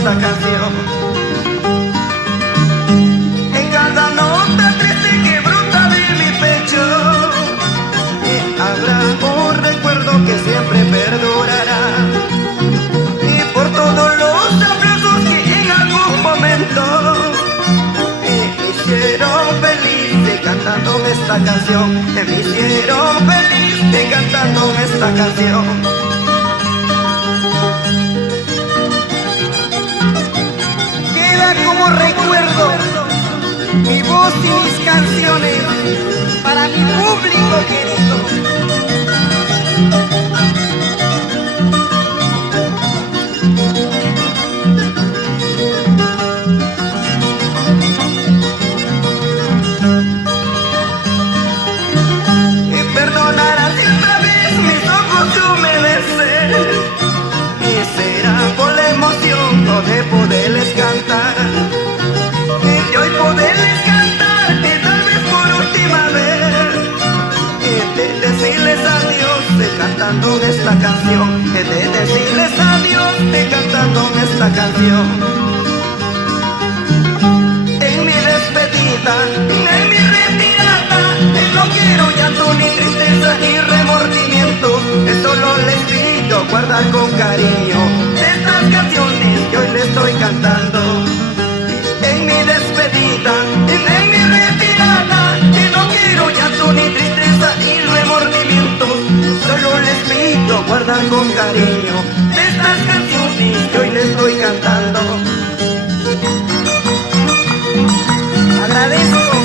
esta canción. En cada nota triste que brota de mi pecho, habrá un recuerdo que siempre perdurará. Y por todos los aplausos que en algún momento me hicieron feliz cantándome esta canción, me hicieron feliz cantándome esta canción. Queda como recuerdo mi voz y mis canciones para mi público querido. De poderles cantar, de hoy poderles cantar, tal vez por última vez, de decirles adiós, cantando esta canción, de decirles adiós, cantando esta canción. En mi despedida, en mi retirada, no quiero llanto ni tristeza ni remordimiento, solo les pido guardar con cariño estas canciones que hoy les estoy cantando. En mi despedida, en mi retirada, no quiero llanto ni tristeza ni remordimiento, solo les pido guardar con cariño estas canciones que hoy les estoy cantando. Agradezco